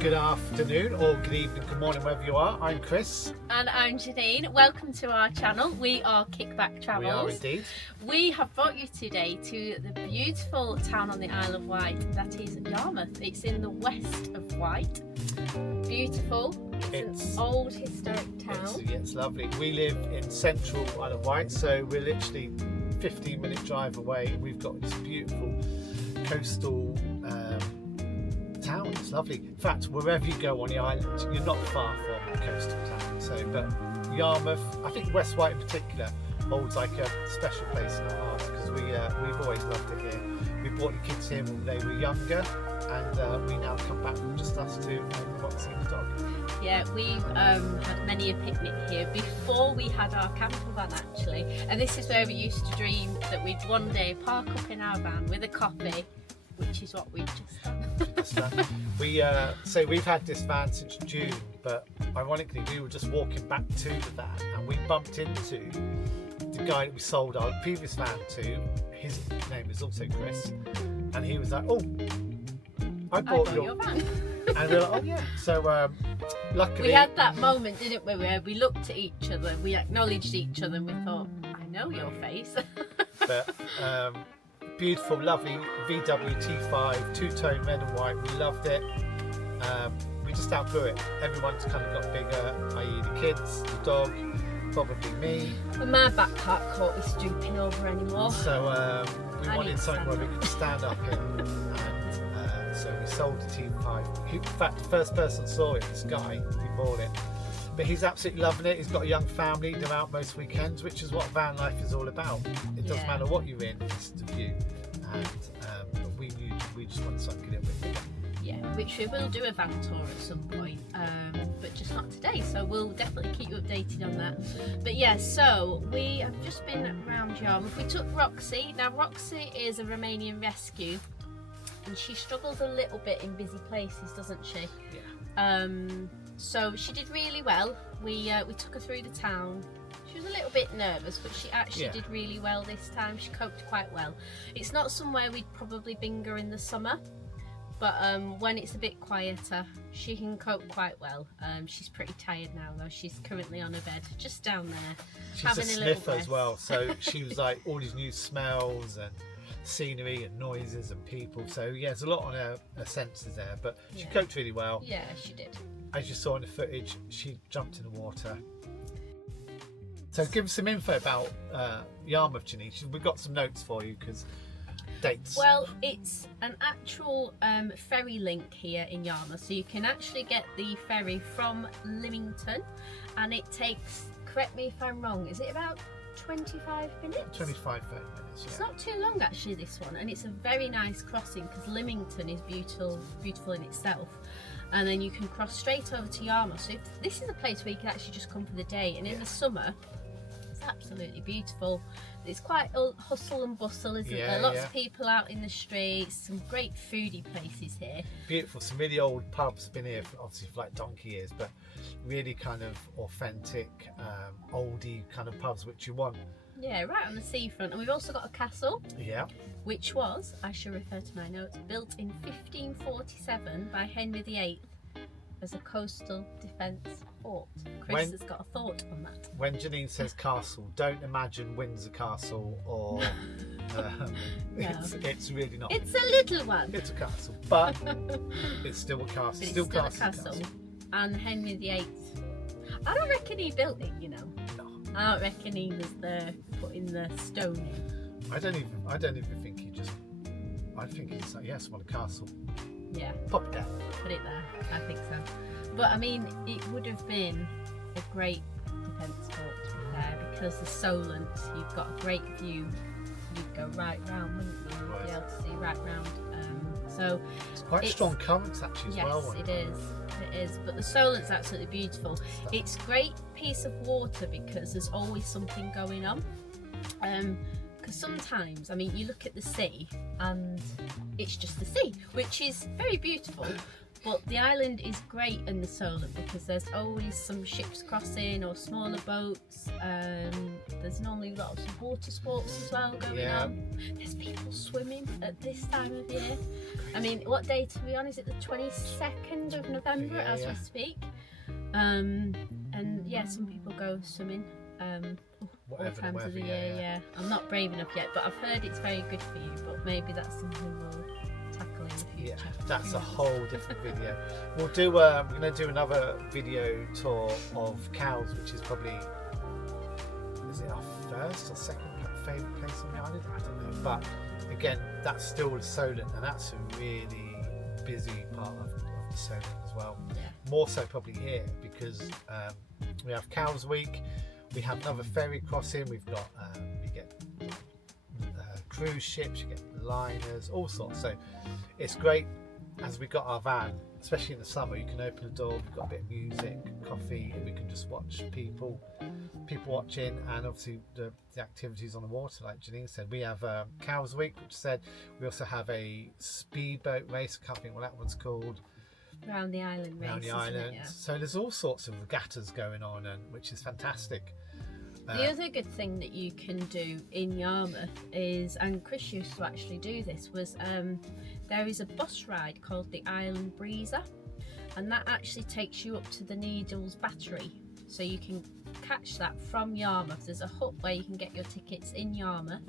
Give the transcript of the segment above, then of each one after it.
Good afternoon or good evening, good morning, wherever you are. I'm Chris. And I'm Janine. Welcome to our channel. We are Kickbacktravels. We are indeed. We have brought you today to the beautiful town on the Isle of Wight, that is Yarmouth. It's in the West of Wight. Beautiful. It's an old historic town. It's lovely. We live in central Isle of Wight, so we're literally 15-minute drive away. We've got this beautiful coastal town. It's lovely. In fact, wherever you go on the island, you're not far from a coastal town. So, but Yarmouth, I think West Wight in particular, holds like a special place in our hearts because we've always loved it here. We brought the kids here when they were younger, and we now come back with just us two and Roxy and the dog. Yeah, we've had many a picnic here before we had our camper van actually, and this is where we used to dream that we'd one day park up in our van with a coffee, which is what we've just done. So we've had this van since June, but ironically we were just walking back to the van and we bumped into the guy that we sold our previous van to. His name is also Chris, and he was like, "Oh, I bought your van." And we were like, "Oh yeah." So luckily we had that moment, didn't we, where we looked at each other, we acknowledged each other, and we thought, "I know your face." But beautiful, lovely VW T5, two-tone red and white. We loved it. We just outgrew it. Everyone's kind of got bigger, i.e. the kids, the dog, probably me. But my back part can't be stooping over anymore. So we wanted something where we could stand up in, and so we sold the T5. In fact, the first person saw it, this guy, he bought it. But he's absolutely loving it. He's got a young family, they're out most weekends, which is what van life is all about. It doesn't matter what you're in, it's the view. And we just want something a little bit bigger. Yeah, which we will do a van tour at some point, but just not today, so we'll definitely keep you updated on that. But yeah, so we have just been around Yarmouth. We took Roxy. Now Roxy is a Romanian rescue and she struggles a little bit in busy places, doesn't she? Yeah. So she did really well. We took her through the town. She was a little bit nervous, but she actually did really well this time. She coped quite well. It's not somewhere we'd probably bring her in the summer, but when it's a bit quieter, she can cope quite well. She's pretty tired now though. She's currently on her bed, just down there. She's having a little sniffer rest as well, so she was like all these new smells and scenery and noises and people. So yeah, there's a lot on her senses there, but she coped really well. Yeah, she did. As you saw in the footage, she jumped in the water. So give us some info about Yarmouth, Janine. We've got some notes for you because dates. Well, it's an actual ferry link here in Yarmouth, so you can actually get the ferry from Lymington, and it takes, correct me if I'm wrong, is it about 25 minutes? 25, 30 minutes, yeah. It's not too long actually, this one, and it's a very nice crossing because Lymington is beautiful in itself. And then you can cross straight over to Yarmouth. So this is a place where you can actually just come for the day, and in the summer it's absolutely beautiful. It's quite hustle and bustle, isn't there? Lots of people out in the streets, some great foodie places here. Beautiful, some really old pubs, been here obviously for like donkey years, but really kind of authentic, oldie kind of pubs which you want. Yeah, right on the seafront. And we've also got a castle. Yeah. Which was, I shall refer to my notes, built in 1547 by Henry VIII as a coastal defence fort. Chris has got a thought on that. When Janine says castle, don't imagine Windsor Castle or it's really not. It's a little one. It's a castle, but it's still a castle. It's still a castle. And Henry VIII, I don't reckon he built it, you know. No. I don't reckon he was there putting the stone in. I don't even think he just. I think he's like, yes, what a castle. Yeah. Pop it down. Put it there. I think so. But I mean, it would have been a great defence fort to be fair, because the Solent, you've got a great view. You'd go right round, wouldn't you? You'd be able to see right round. So it's quite strong currents actually as well. Yes, it is. But the Solent's absolutely beautiful. It's a great piece of water because there's always something going on. Because sometimes, I mean, you look at the sea and it's just the sea, which is very beautiful, But the island is great in the Solent because there's always some ships crossing or smaller boats. There's normally lots of water sports as well going on. There's people swimming at this time of year. I mean, what date are we on? Is it the 22nd of November as we speak? And yeah, some people go swimming. All times of the year. I'm not brave enough yet, but I've heard it's very good for you. But maybe that's something we'll tackle in the future. Yeah, that's a whole different video. We'll do. We're going to do another video tour of Cowes, which is probably, is it our first or second favourite place on the island? I don't know. But again, that's still the Solent, and that's a really busy part of the Solent as well. Yeah. More so probably here because we have Cowes Week. We have another ferry crossing. We've got you get cruise ships, you get liners, all sorts. So it's great. As we got our van, especially in the summer, you can open the door. We've got a bit of music, coffee, and we can just watch people watching, and obviously the activities on the water, like Janine said. We have Cowes Week, which said we also have a speedboat race. I can't think what that one's called. Around the island race. Around the island. Yeah. So there's all sorts of regattas going on, and which is fantastic. The other good thing that you can do in Yarmouth is, and Chris used to actually do this, was there is a bus ride called the Island Breezer, and that actually takes you up to the Needles Battery. So you can catch that from Yarmouth. There's a hut where you can get your tickets in Yarmouth,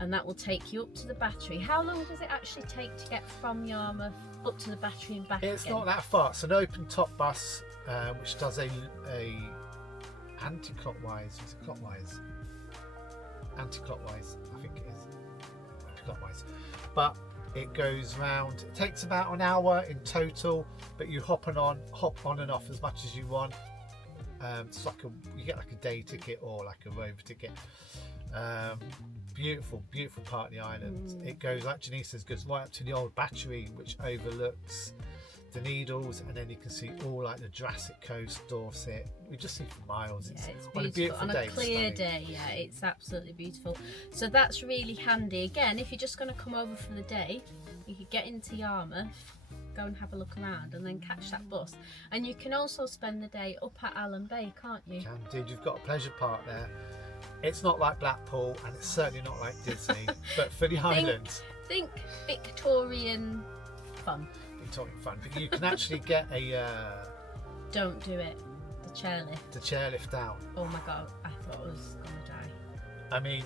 and that will take you up to the battery. How long does it actually take to get from Yarmouth up to the battery and back It's again? not that far. It's an open top bus which does a anti-clockwise. Is it clockwise? Anti-clockwise, I think it is. Anti-clockwise. But it goes round. It takes about an hour in total, but you hop on and off as much as you want. It's like you get like a day ticket or like a rover ticket. Beautiful part of the island. It goes, like Janine says, goes right up to the old battery, which overlooks the Needles, and then you can see all like the Jurassic Coast, Dorset. We just see for miles. Yeah, it's on a beautiful on day, a clear day. Yeah, it's absolutely beautiful. So that's really handy. Again, if you're just going to come over for the day, you could get into Yarmouth, go and have a look around, and then catch that bus. And you can also spend the day up at Allen Bay, can't you? Can do. You've got a pleasure park there. It's not like Blackpool, and it's certainly not like Disney, but for the islands. Think Victorian fun. Victorian fun, but you can actually get a. Don't do it. The chairlift. The chairlift down. Oh my god! I thought I was gonna die. I mean.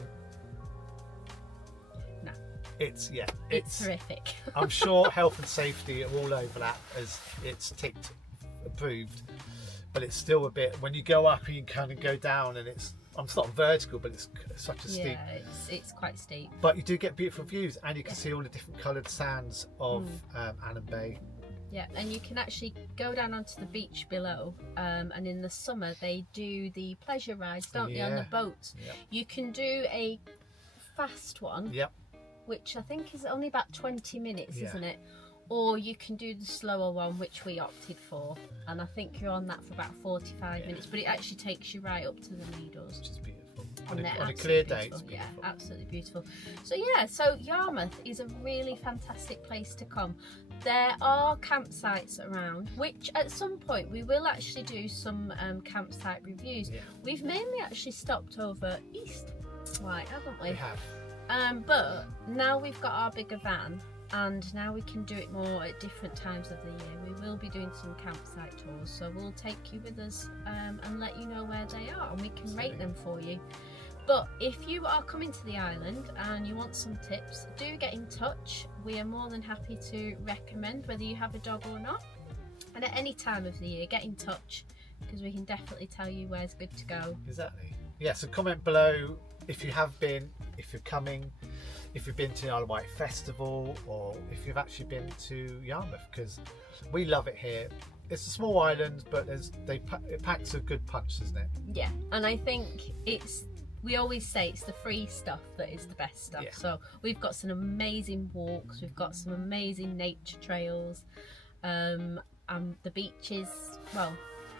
No. It's horrific. I'm sure health and safety are all over that, as it's ticked approved, but it's still a bit. When you go up, you can kind of go down, and it's not vertical, but it's such a steep. Yeah, it's quite steep. But you do get beautiful views, and you can see all the different coloured sands of Allen Bay. Yeah, and you can actually go down onto the beach below, and in the summer they do the pleasure rides, don't they, on the boats? Yep. You can do a fast one, which I think is only about 20 minutes, isn't it? Or you can do the slower one, which we opted for, and I think you're on that for about 45 minutes, but it actually takes you right up to the Needles. Which is beautiful. On a clear day, it's beautiful. Yeah, absolutely beautiful. So Yarmouth is a really fantastic place to come. There are campsites around, which at some point we will actually do some campsite reviews. Yeah. We've mainly actually stopped over East Wight, haven't we? We have. But now we've got our bigger van, and now we can do it more at different times of the year. We will be doing some campsite tours, so we'll take you with us and let you know where they are, and we can rate them for you. But if you are coming to the island and you want some tips, do get in touch. We are more than happy to recommend, whether you have a dog or not. And at any time of the year, get in touch, because we can definitely tell you where's good to go. Exactly. Yeah, so comment below if you have been, if you're coming, if you've been to the Isle of Wight Festival, or if you've actually been to Yarmouth, because we love it here. It's a small island, but it packs a good punch, doesn't it? Yeah, and I think we always say it's the free stuff that is the best stuff. Yeah. So we've got some amazing walks, we've got some amazing nature trails, and the beaches, well,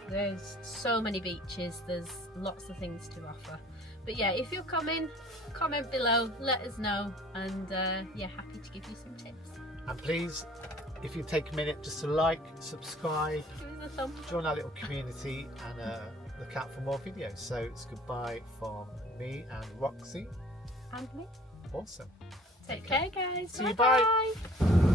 there's so many beaches, there's lots of things to offer. But yeah, if you're coming, comment below, let us know, and happy to give you some tips. And please if you take a minute just to like, subscribe, Give us a thumb. join our little community, and look out for more videos. So it's goodbye from me and Roxy. And me. Awesome. Take care, guys. See you, Bye-bye. bye.